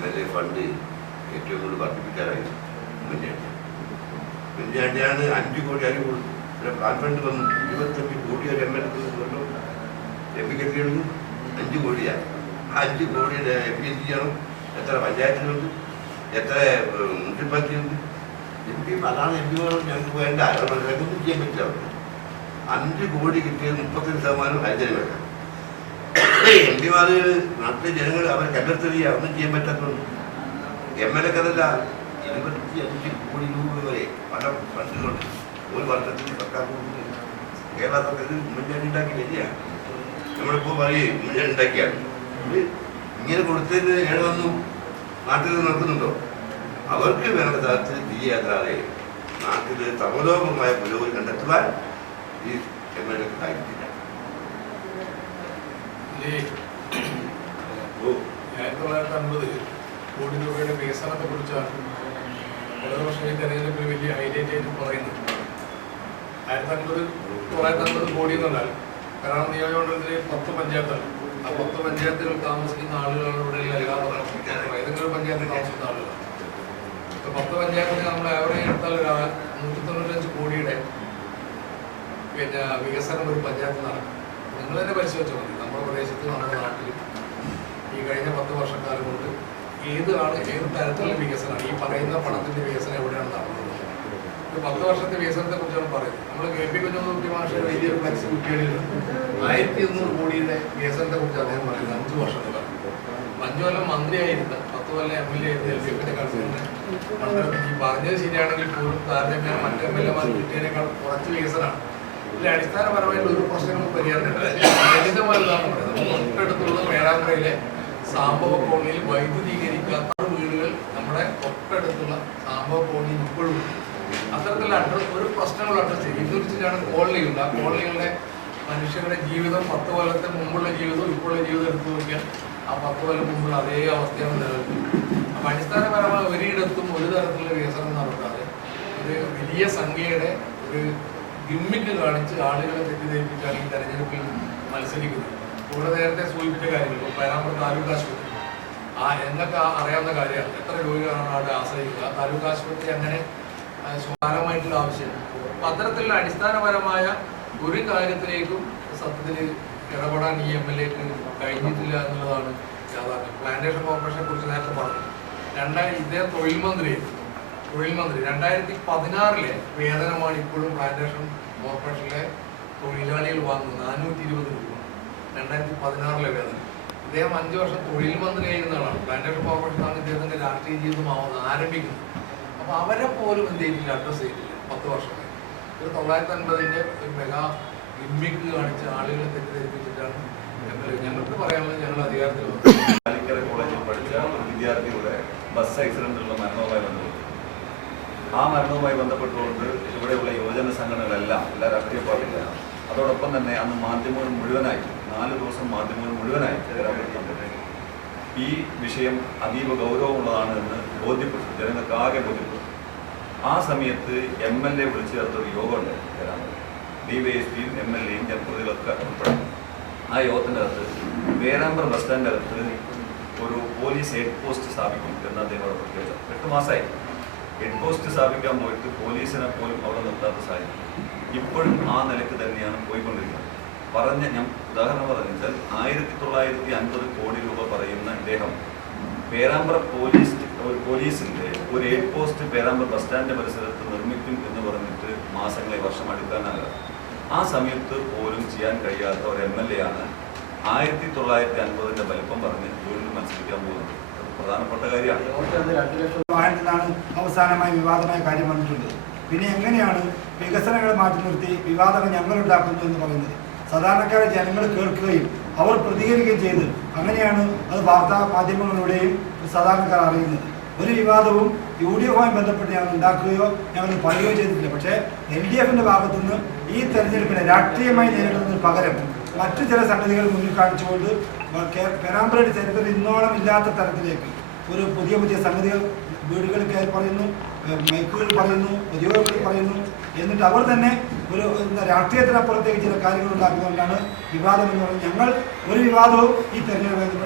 MLA fund ഏറ്റവും കൂടുതൽ വർദ്ധിപ്പിക്കാറായി ഉമ്മൻചാണ്ടിയാണ് 5 കോടി അരി കൊടുത്തു. പിന്നെ പ്ലാൻ ഫണ്ട് വന്നു 25 കോടി ഒരു MLA കൊണ്ടു MP കെട്ടിയെടുക്കും 5 കോടിയാണ്. 5 കോടിയുടെ MP ചെയ്യണം. എത്ര പഞ്ചായത്തിനുണ്ട്, എത്ര മുനിസിപ്പാലിറ്റി ഉണ്ട്. MP അതാണ് MP ഞങ്ങൾക്ക് വേണ്ട ഒന്നും ചെയ്യാൻ പറ്റില്ല. 5 കോടി കിട്ടിയത് 35% ഹരിജന വേണ്ട. MP-മാർ നാട്ടിലെ ജനങ്ങൾ അവരെ കല്ലെടുത്തറിയ ഒന്നും ചെയ്യാൻ പറ്റാത്തതുകൊണ്ട് MLA കഥല്ല 25 കോടി രൂപ വരെ പല ഫണ്ടുകളുണ്ട്. ഒരു വർഷത്തിൽ സർക്കാർ കേരള സർക്കാർ ഉമ്മൻചാണ്ടി ഉണ്ടാക്കി വരിക. നമ്മളിപ്പോൾ പറയും ഉമ്മൻചാണ്ടി ഉണ്ടാക്കിയാണ്. ഇങ്ങനെ കൊടുത്തതിന് ഏതൊന്നും നാട്ടിൽ നടക്കുന്നുണ്ടോ? അവർക്ക് വേണ്ട സ്ഥലത്ത് ചെയ്യാതെ നാട്ടിൽ സർവതോപമായ പുരോഗതി കണ്ടെത്തുവാൻ ഈ MLA കഴിയില്ല. 1950 കോടി രൂപയുടെ വികസനത്തെ കുറിച്ചാണ് വളരെ വർഷം ഈ തെരഞ്ഞെടുപ്പിൽ വലിയ ഹൈലൈറ്റ് ആയിട്ട് പറയുന്നത്. 1950 കോടി എന്ന് പറഞ്ഞാൽ കാരണം നിയോജകമണ്ഡലത്തിൽ 10 പഞ്ചായത്താണ്. ആ 10 പഞ്ചായത്തുകൾ താമസിക്കുന്ന ആളുകളുടെ ഏതെങ്കിലും പഞ്ചായത്തിൽ താമസിക്കുന്ന ആളുകളാണ്. ഇപ്പോൾ 10 പഞ്ചായത്തിന് നമ്മൾ ആവറേജ് എടുത്താൽ 195 കോടിയുടെ പിന്നെ വികസനം ഒരു പഞ്ചായത്ത് നടക്കും. നിങ്ങൾ തന്നെ പരിശോധിച്ചാൽ മതി. നമ്മുടെ പ്രദേശത്ത് നമ്മുടെ നാട്ടിൽ ഈ കഴിഞ്ഞ 10 വർഷക്കാലം കൊണ്ട് ഏത് തരത്തിലുള്ള വികസനമാണ് ഈ പറയുന്ന പണത്തിന്റെ വികസനം എവിടെയാണ് നടന്നത്? 10 വർഷത്തെ വികസനത്തെ കുറിച്ചാണ് പറയുന്നത്. നമ്മൾ KP കുഞ്ഞുകുട്ടി മാഷ വലിയൊരു ഫ്ലെക്സ് കുട്ടികളിൽ 1200 കോടിയുടെ വികസനത്തെ കുറിച്ച് അദ്ദേഹം പറയുന്നത് 5 വർഷത്തിലാണ്. 5 കൊല്ലം മന്ത്രിയായിരുന്ന 10 കൊല്ലം MLA ആയിരുന്ന LDF-ന്റെ കളിച്ചിരുന്ന മണ്ഡലത്തിൽ ഈ പറഞ്ഞത് ശരിയാണെങ്കിൽ പോലും താരതമ്യേന മറ്റ് MLA-മാർ കിട്ടിയതിനേക്കാൾ കുറച്ച് വികസനമാണ്. ഇതിൽ അടിസ്ഥാനപരമായിട്ട് ഒരു പ്രശ്നങ്ങളും പരിഹാരമില്ല. ലളിതമായതാണ് പറയുന്നത്. തൊട്ടടുത്തുള്ള പേരാമ്പ്രയിലെ സാംബവ കോളനിയിൽ വൈദ്യുതീകരിക്കാത്ത വീടുകൾ നമ്മുടെ തൊട്ടടുത്തുള്ള സാംബവ കോളനിയിൽ ഇപ്പോഴും അത്തരത്തിലുള്ള ഒരു പ്രശ്നങ്ങൾ അഡ്രസ് ചെയ്യും. ഇതുവരിച്ചിട്ടാണ് കോളനിയുണ്ട്. ആ കോളനികളുടെ മനുഷ്യരുടെ ജീവിതം 10 കൊല്ലത്തെ മുമ്പുള്ള ജീവിതവും ഇപ്പോഴുള്ള ജീവിതം എടുത്തു നോക്കിയാൽ ആ 10 കൊല്ലം മുമ്പുള്ള അതേ അവസ്ഥയാണ് നിലനിൽക്കുന്നത്. അപ്പം അടിസ്ഥാനപരമായി ഒരിടത്തും ഒരു തരത്തിലുള്ള വികസനം നടത്താതെ ഒരു വലിയ സംഖ്യയുടെ ഒരു ഗിമ്മിക്ക് കാണിച്ച് ആളുകളെ തെറ്റിദ്ധരിപ്പിച്ചാണ് ഈ തെരഞ്ഞെടുപ്പിൽ മത്സരിക്കുന്നത്. ഇവിടെ നേരത്തെ സൂചിപ്പിച്ച കാര്യങ്ങൾ ഇപ്പോൾ പേരാമ്പ്ര താലൂക്ക് ആശുപത്രി എന്നൊക്കെ അറിയാവുന്ന കാര്യമാണ്. എത്ര രോഗികളാണ് അവിടെ ആശ്രയിക്കുക. താലൂക്ക് ആശുപത്രി അങ്ങനെ സുധാരമായിട്ടുള്ള ആവശ്യം. അപ്പം അത്തരത്തിലുള്ള അടിസ്ഥാനപരമായ ഒരു കാര്യത്തിലേക്കും സത്യത്തിൽ ഇടപെടാൻ ഈ MLA-ക്ക് കഴിഞ്ഞിട്ടില്ല എന്നുള്ളതാണ് യാഥാർത്ഥ്യം. പ്ലാന്റേഷൻ കോർപ്പറേഷനെ കുറിച്ച് നേരത്തെ പറഞ്ഞു. ഇദ്ദേഹം തൊഴിൽ മന്ത്രി 2016 വേതനമാണ് ഇപ്പോഴും പ്ലാന്റേഷൻ കോർപ്പറേഷനിലെ തൊഴിലാളികൾ വാങ്ങുന്നത് 420 രൂപ. 2016 വേതനം. ഇദ്ദേഹം 5 വർഷം തൊഴിൽ മന്ത്രിയായിരുന്ന ആളാണ്. പ്ലാന്റേഷൻ കോർപ്പറേഷനാണ് ഇദ്ദേഹത്തിന്റെ രാഷ്ട്രീയ ജീവിതം ആരംഭിക്കുന്നത്. അപ്പോൾ അവരെ പോലും എന്ത് ചെയ്തിട്ടില്ല, അഡ്രസ് ചെയ്തിട്ടില്ല 10 വർഷമായി. ഒരു 950-ന്റെ ഒരു മെഗാ ഗിമ്മിക്ക് കാണിച്ച് ആളുകളെ തെറ്റിദ്ധരിപ്പിച്ചിട്ടാണ് ഞങ്ങൾക്ക് പറയാനുള്ളത്. ഞങ്ങൾ അധികാരത്തിൽ കാലിക്കര കോളേജിൽ പഠിച്ച ഒരു വിദ്യാർത്ഥിയുടെ ബസ് ആക്സിഡന്റിലുള്ള മരണവുമായി ബന്ധപ്പെട്ടു. ആ മരണവുമായി ബന്ധപ്പെട്ടുകൊണ്ട് ഇവിടെയുള്ള യുവജന സംഘടനകളെല്ലാം എല്ലാ രാഷ്ട്രീയ പാർട്ടികളാണ്. അതോടൊപ്പം തന്നെ അന്ന് മാധ്യമങ്ങൾ മുഴുവനായി 4 ദിവസം മാധ്യമങ്ങൾ മുഴുവനായി പറ്റും. ഈ വിഷയം അതീവ ഗൗരവമുള്ളതാണ് എന്ന് ബോധ്യപ്പെട്ടു, ജനങ്ങൾക്കാകെ ബോധ്യപ്പെട്ടു. ആ സമയത്ത് MLA വിളിച്ചു ചേർത്തൊരു യോഗമുണ്ട്. DYSP-യും MLA-യും ജനപ്രതിനിധികളൊക്കെ ഉൾപ്പെടും. ആ യോഗത്തിനകത്ത് പേരാമ്പ്ര ബസ് സ്റ്റാൻഡിൻ്റെ അകത്ത് ഒരു പോലീസ് ഹെഡ് പോസ്റ്റ് സ്ഥാപിക്കും എന്ന് അദ്ദേഹം അവിടെ പ്രഖ്യാപിച്ചു. 8 മാസമായി ഹെഡ് പോസ്റ്റ് സ്ഥാപിക്കാൻ പോയിട്ട് പോലീസിനെ പോലും അവിടെ നിർത്താത്ത സാഹചര്യം. ഇപ്പോഴും ആ നിലയ്ക്ക് തന്നെയാണ് പോയിക്കൊണ്ടിരിക്കുന്നത്. ഞാൻ ഉദാഹരണം പറഞ്ഞു വെച്ചാൽ 1950 കോടി രൂപ പറയുന്ന ഇദ്ദേഹം പേരാമ്പ്ര പോലീസിന്റെ ഒരു ഹെഡ് പോസ്റ്റ് പേരാമ്പ്ര ബസ് സ്റ്റാൻഡിന്റെ പരിസരത്ത് നിർമ്മിക്കും എന്ന് പറഞ്ഞിട്ട് മാസങ്ങളെ വർഷം അടുക്കാനാകാം. ആ സമയത്ത് പോലും ചെയ്യാൻ കഴിയാത്ത ഒരു MLA ആണ് 1950-ന്റെ വലിപ്പം പറഞ്ഞ് വീണ്ടും മത്സരിക്കാൻ പോകുന്നത്. അത് പ്രധാനപ്പെട്ട കാര്യമാണ്. 2 ലക്ഷം അവസാനമായി വിവാദമായ കാര്യം വന്നിട്ടുണ്ട്. പിന്നെ എങ്ങനെയാണ് വികസനങ്ങളെ മാറ്റി നിർത്തി വിവാദങ്ങൾ ഞങ്ങളുണ്ടാക്കുന്നു എന്ന് പറയുന്നത്? സാധാരണക്കാരെ ജനങ്ങൾ കേൾക്കുകയും അവർ പ്രതികരിക്കുകയും ചെയ്ത് അങ്ങനെയാണ് അത് വാർത്താ മാധ്യമങ്ങളിലൂടെയും സാധാരണക്കാർ അറിയുന്നത്. ഒരു വിവാദവും UDF-മായി ബന്ധപ്പെട്ട് ഞങ്ങൾ ഉണ്ടാക്കുകയോ ഞങ്ങൾ പറയുകയോ ചെയ്തിട്ടില്ല. പക്ഷേ LDF-ന്റെ ഭാഗത്തുനിന്ന് ഈ തെരഞ്ഞെടുപ്പിനെ രാഷ്ട്രീയമായി നേരിടുന്നതിന് പകരം മറ്റു ചില സംഗതികൾ മുന്നിൽ കാണിച്ചുകൊണ്ട് പേരാമ്പ്രയുടെ ചരിത്രത്തിൽ ഇന്നോളം ഇല്ലാത്ത തരത്തിലേക്ക് ഒരു പുതിയ സംഗതികൾ വീടുകളിൽ കയറി പറയുന്നു, മൈക്കുകൾ പറയുന്നു, ഉദ്യോഗങ്ങളിൽ പറയുന്നു. എന്നിട്ട് അവർ തന്നെ ഒരു രാഷ്ട്രീയത്തിനപ്പുറത്തേക്ക് ചില കാര്യങ്ങൾ ഉണ്ടാക്കുന്നതുകൊണ്ടാണ് വിവാദം എന്ന് പറയുന്നത്. ഞങ്ങൾ ഒരു വിവാദവും ഈ തെരഞ്ഞെടുപ്പ്